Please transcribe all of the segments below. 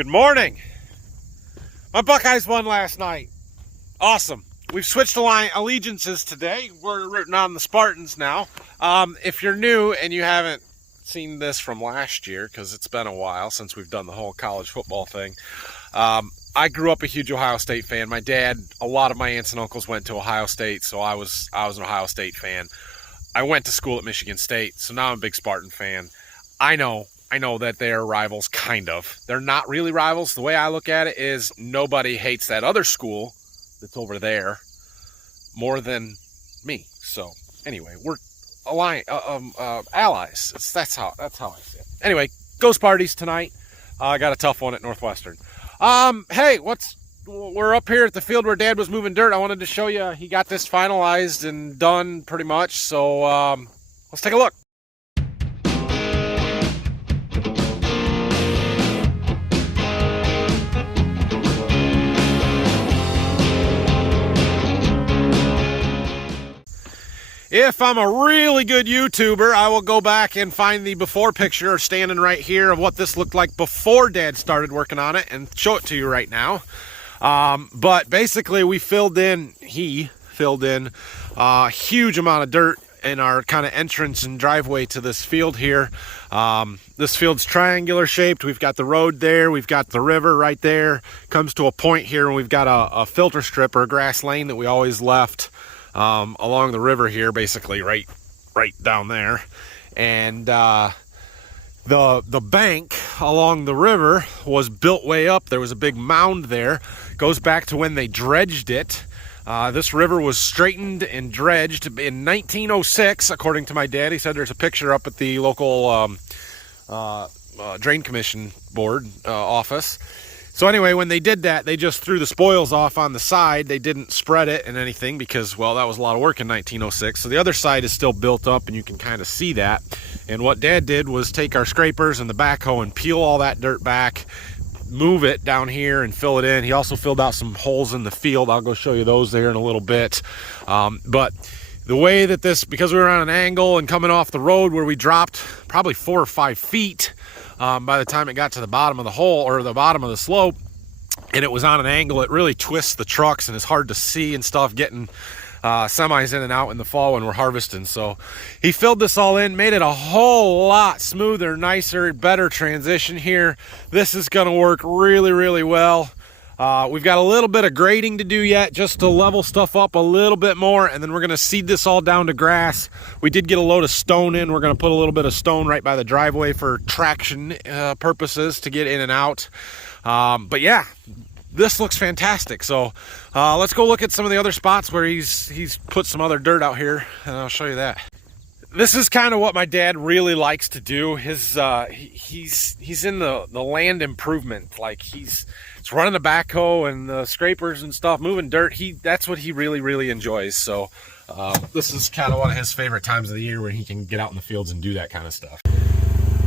Good morning. My Buckeyes won last night. Awesome. We've switched allegiances today. We're rooting on the Spartans now. If you're new and you haven't seen this from last year, because it's been a while since we've done the whole college football thing, I grew up a huge Ohio State fan. My dad, a lot of my aunts and uncles went to Ohio State, so I was an Ohio State fan. I went to school at Michigan State, so now I'm a big Spartan fan. I know that they're rivals, kind of. They're not really rivals. The way I look at it is nobody hates that other school that's over there more than me. So anyway, we're allies. That's how I see it. Anyway, ghost parties tonight. I got a tough one at Northwestern. Hey, we're up here at the field where Dad was moving dirt. I wanted to show you. He got this finalized and done pretty much. So let's take a look. If I'm a really good YouTuber, I will go back and find the before picture standing right here of what this looked like before Dad started working on it and show it to you right now. But basically he filled in a huge amount of dirt in our kind of entrance and driveway to this field here. This field's triangular shaped. We've got the road there. We've got the river right there. Comes to a point here and we've got a filter strip or a grass lane that we always left along the river here, basically right down there. And the bank along the river was built way up. There was a big mound there. Goes back to when they dredged it. This river was straightened and dredged in 1906, according to my dad. He said there's a picture up at the local Drain Commission Board office. So anyway, when they did that, they just threw the spoils off on the side. They didn't spread it and anything because, well, that was a lot of work in 1906. So the other side is still built up and you can kind of see that. And what Dad did was take our scrapers and the backhoe and peel all that dirt back, move it down here and fill it in. He also filled out some holes in the field. I'll go show you those there in a little bit. But the way that because we were on an angle and coming off the road where we dropped probably 4 or 5 feet, by the time it got to the bottom of the hole or the bottom of the slope, and it was on an angle, it really twists the trucks and it's hard to see and stuff getting semis in and out in the fall when we're harvesting. So he filled this all in, made it a whole lot smoother, nicer, better transition here. This is going to work really, really well. We've got a little bit of grading to do yet just to level stuff up a little bit more, and then we're going to seed this all down to grass. We did get a load of stone in. We're going to put a little bit of stone right by the driveway for traction purposes to get in and out. But yeah, this looks fantastic. So let's go look at some of the other spots where he's put some other dirt out here, and I'll show you that. This is kind of what my dad really likes to do. He's in the land improvement. Like he's running the backhoe and the scrapers and stuff, moving dirt. That's what he really, really enjoys. So this is kind of one of his favorite times of the year when he can get out in the fields and do that kind of stuff.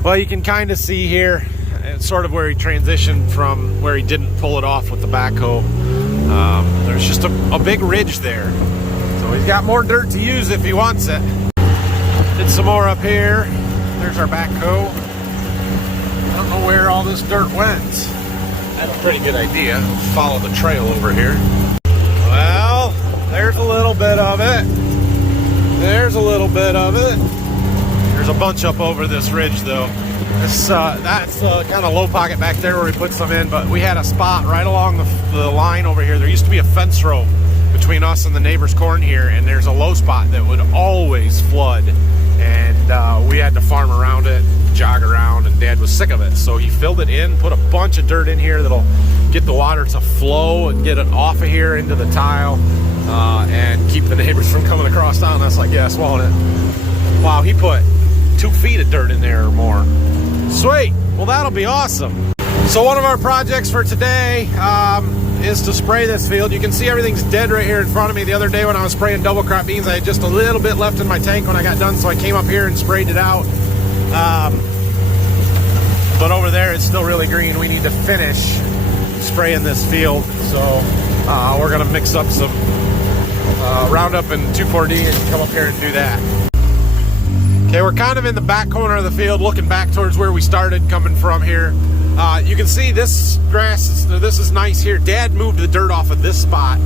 Well, you can kind of see here, it's sort of where he transitioned from where he didn't pull it off with the backhoe. There's just a big ridge there. So he's got more dirt to use if he wants it. Did some more up here. There's our backhoe. I don't know where all this dirt went. I have a pretty good idea. Follow the trail over here. Well, there's a little bit of it. There's a little bit of it. There's a bunch up over this ridge though. That's kind of low pocket back there where we put some in, but we had a spot right along the line over here. There used to be a fence row between us and the neighbor's corn here, and there's a low spot that would always flood, and we had to farm around it, jog around, and Dad was sick of it. So he filled it in, put a bunch of dirt in here that'll get the water to flow and get it off of here into the tile, and keep the neighbors from coming across town. That's like, yeah, swallowing it. Wow, he put 2 feet of dirt in there or more. Sweet. Well, that'll be awesome. So one of our projects for today is to spray this field. You can see everything's dead right here in front of me. The other day when I was spraying double crop beans, I had just a little bit left in my tank when I got done, so I came up here and sprayed it out. But over there it's still really green. We need to finish spraying this field, so we're gonna mix up some Roundup and 2,4-D and come up here and do that. Okay, we're kind of in the back corner of the field, looking back towards where we started, coming from here. You can see this grass, this is nice here. Dad moved the dirt off of this spot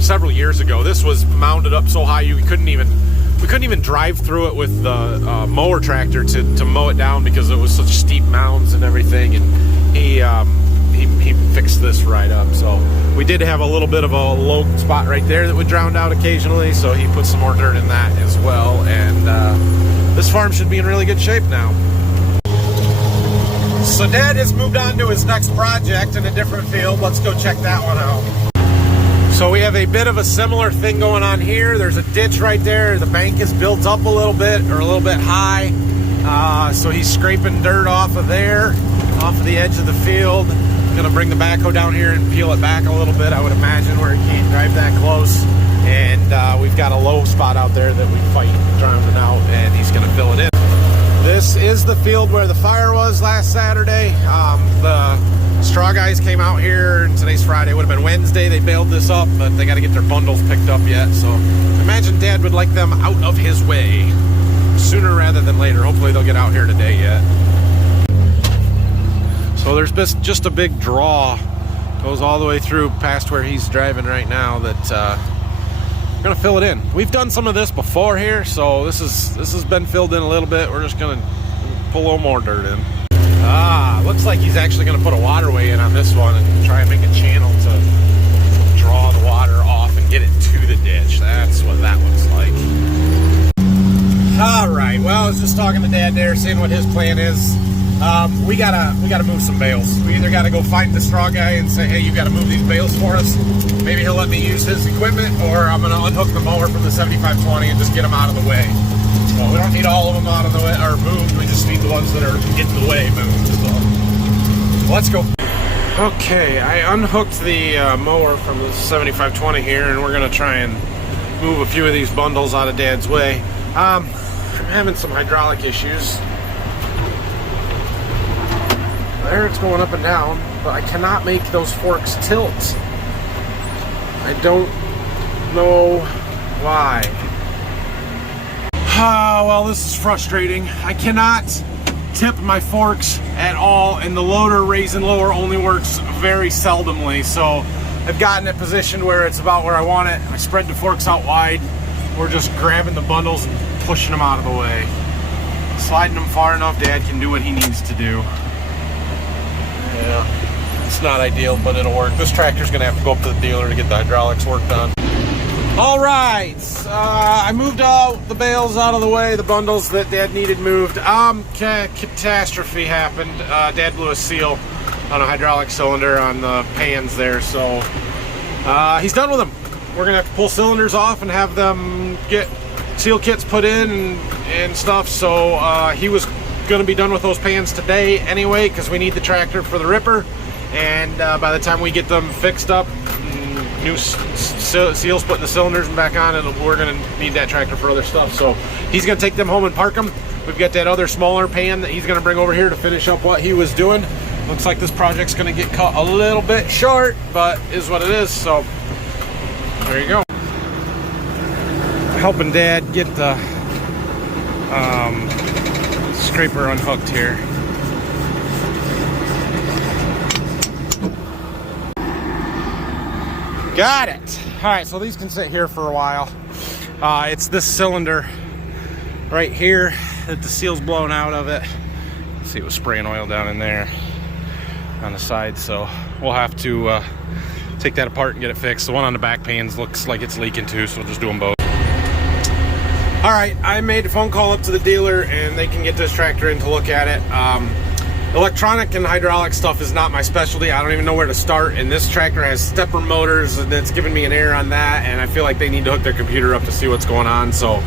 several years ago. This was mounded up so high we couldn't even drive through it with the mower tractor to mow it down because it was such steep mounds and everything. And he fixed this right up. So we did have a little bit of a low spot right there that would drown out occasionally. So he put some more dirt in that as well. And this farm should be in really good shape now. So Dad has moved on to his next project in a different field. Let's go check that one out. So we have a bit of a similar thing going on here. There's a ditch right there. The bank is built up a little bit high. So he's scraping dirt off of there, off of the edge of the field. Gonna bring the backhoe down here and peel it back a little bit, I would imagine, where he can't drive that close. And we've got a low spot out there that we fight drowning out, and he's gonna fill it in. This is the field where the fire was last Saturday. The straw guys came out here, and today's Friday. It would have been Wednesday. They baled this up, but they got to get their bundles picked up yet. So imagine Dad would like them out of his way sooner rather than later. Hopefully they'll get out here today yet. So there's just a big draw. Goes all the way through past where he's driving right now that we're gonna fill it in. We've done some of this before here, so this has been filled in a little bit. We're just gonna pull a little more dirt in. Looks like he's actually gonna put a waterway in on this one and try and make a channel to draw the water off and get it to the ditch. That's what that looks like. All right, well, I was just talking to Dad there, seeing what his plan is. We gotta move some bales. We either gotta go find the straw guy and say, hey, you gotta move these bales for us. Maybe he'll let me use his equipment, or I'm gonna unhook the mower from the 7520 and just get them out of the way. So we don't need all of them out of the way or moved. We just need the ones that are in the way moved. So let's go. Okay, I unhooked the mower from the 7520 here, and we're gonna try and move a few of these bundles out of Dad's way. I'm having some hydraulic issues. There it's going up and down, but I cannot make those forks tilt. I don't know why. Well, this is frustrating. I cannot tip my forks at all, and the loader raise and lower only works very seldomly. So I've gotten it positioned where it's about where I want it. I spread the forks out wide. We're just grabbing the bundles and pushing them out of the way. Sliding them far enough, Dad can do what he needs to do. Yeah, it's not ideal, but it'll work. This tractor's gonna have to go up to the dealer to get the hydraulics work done. All right, I moved out the bales out of the way, the bundles that Dad needed moved. Catastrophe happened. Dad blew a seal on a hydraulic cylinder on the pans there, so he's done with them. We're gonna have to pull cylinders off and have them get seal kits put in and stuff. So he was gonna be done with those pans today anyway, because we need the tractor for the ripper, and by the time we get them fixed up, new seals put in the cylinders and back on, and we're gonna need that tractor for other stuff. So he's gonna take them home and park them. We've got that other smaller pan that he's gonna bring over here to finish up what he was doing. Looks like this project's gonna get cut a little bit short, but is what it is. So there you go. Helping Dad get the scraper unhooked here. Got it. All right, so these can sit here for a while. It's this cylinder right here that the seal's blown out of it. See, it was spraying oil down in there on the side, so we'll have to take that apart and get it fixed. The one on the back pans looks like it's leaking too, so we'll just do them both. All right, I made a phone call up to the dealer, and they can get this tractor in to look at it. Electronic and hydraulic stuff is not my specialty. I don't even know where to start, and this tractor has stepper motors, and it's giving me an error on that, and I feel like they need to hook their computer up to see what's going on. So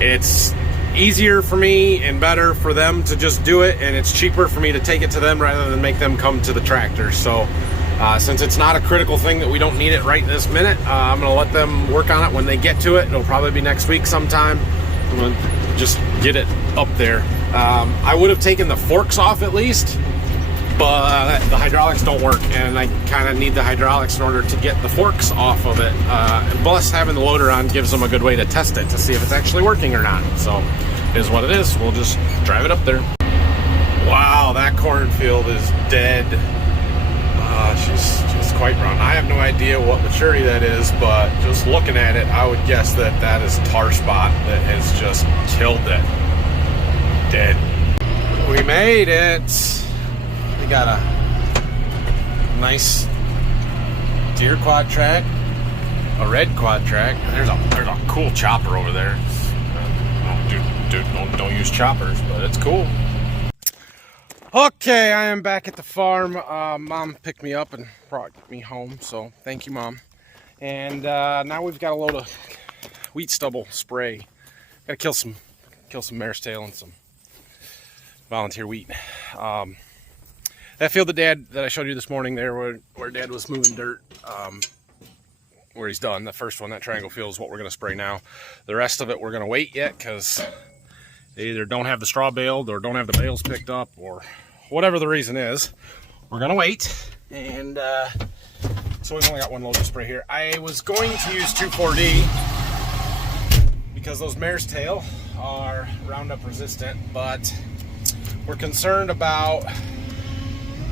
it's easier for me and better for them to just do it, and it's cheaper for me to take it to them rather than make them come to the tractor. So since it's not a critical thing that we don't need it right this minute, I'm gonna let them work on it when they get to it. It'll probably be next week sometime. I'm gonna just get it up there. I would have taken the forks off at least, but the hydraulics don't work, and I kind of need the hydraulics in order to get the forks off of it. Plus, having the loader on gives them a good way to test it to see if it's actually working or not. So, it is what it is. We'll just drive it up there. Wow, Wow, that cornfield is dead. She's quite round. I have no idea what maturity that is, but just looking at it, I would guess that that is tar spot that has just killed it. Dead. We made it. We got a nice deer quad track, a red quad track. There's a cool chopper over there. Don't use choppers, but it's cool. Okay, I am back at the farm. Mom picked me up and brought me home, so thank you, Mom. And now we've got a load of wheat stubble spray. Gotta kill some mare's tail and some volunteer wheat. That field that I showed you this morning there, where Dad was moving dirt, where he's done, the first one, that triangle field, is what we're gonna spray now. The rest of it we're gonna wait yet, because they either don't have the straw baled or don't have the bales picked up, or whatever the reason is. We're gonna wait, and so we've only got one load of spray here. I was going to use 2,4-D because those mare's tail are Roundup resistant, but we're concerned about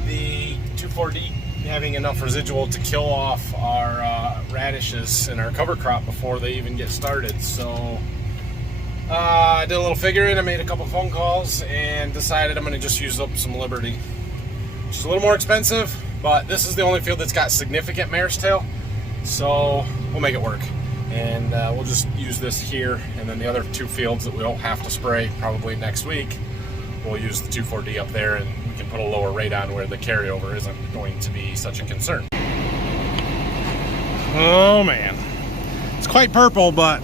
the 2,4-D having enough residual to kill off our radishes and our cover crop before they even get started. So I did a little figuring. I made a couple phone calls and decided I'm going to just use up some Liberty. It's a little more expensive, but this is the only field that's got significant mare's tail, so we'll make it work. And we'll just use this here, and then the other two fields that we don't have to spray probably next week, we'll use the 2,4-D up there, and we can put a lower rate on where the carryover isn't going to be such a concern. Oh man, it's quite purple, but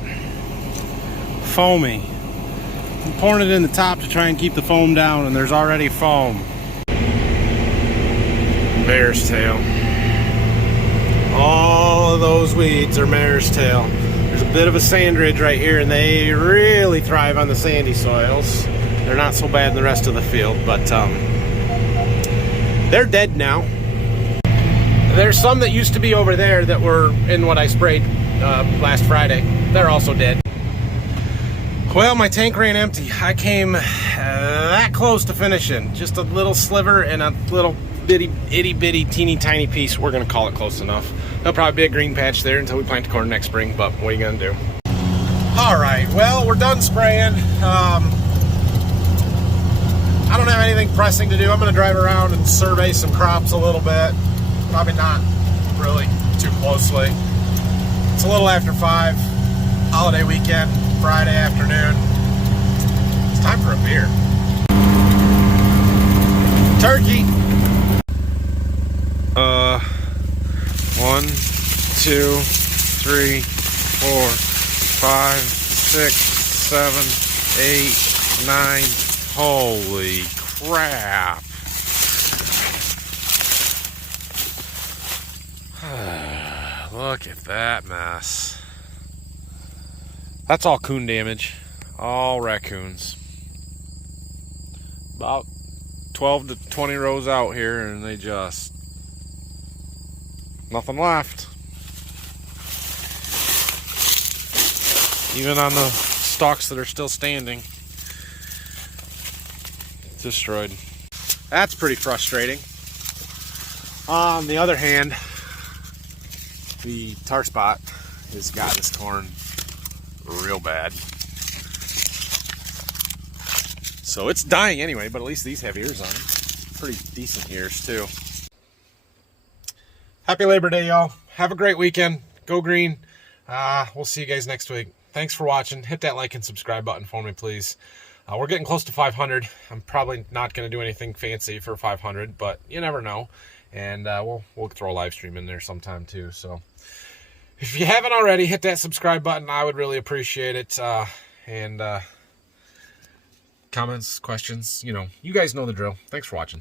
foamy. I'm pouring it in the top to try and keep the foam down, and there's already foam. Mare's tail. All of those weeds are mare's tail. There's a bit of a sand ridge right here, and they really thrive on the sandy soils. They're not so bad in the rest of the field, but they're dead now. There's some that used to be over there that were in what I sprayed last Friday. They're also dead. Well, my tank ran empty. I came that close to finishing. Just a little sliver and a little itty bitty teeny tiny piece. We're gonna call it close enough. There'll probably be a green patch there until we plant the corn next spring, but what are you gonna do? All right, well, we're done spraying. I don't have anything pressing to do. I'm gonna drive around and survey some crops a little bit. Probably not really too closely. It's a little after 5, holiday weekend, Friday afternoon. It's time for a beer. Turkey. 1, 2, 3, 4, 5, 6, 7, 8, 9. Holy crap. Look at that mess. That's all coon damage. All raccoons. About 12 to 20 rows out here, and they just... nothing left. Even on the stalks that are still standing. Destroyed. That's pretty frustrating. On the other hand, the tar spot has got this corn real bad. So it's dying anyway, but at least these have ears on them. Pretty decent ears too. Happy Labor Day, y'all. Have a great weekend. Go green. We'll see you guys next week. Thanks for watching. Hit that like and subscribe button for me, please. We're getting close to 500. I'm probably not going to do anything fancy for 500, but you never know. And we'll throw a live stream in there sometime too. So if you haven't already, hit that subscribe button. I would really appreciate it. And comments, questions, you guys know the drill. Thanks for watching.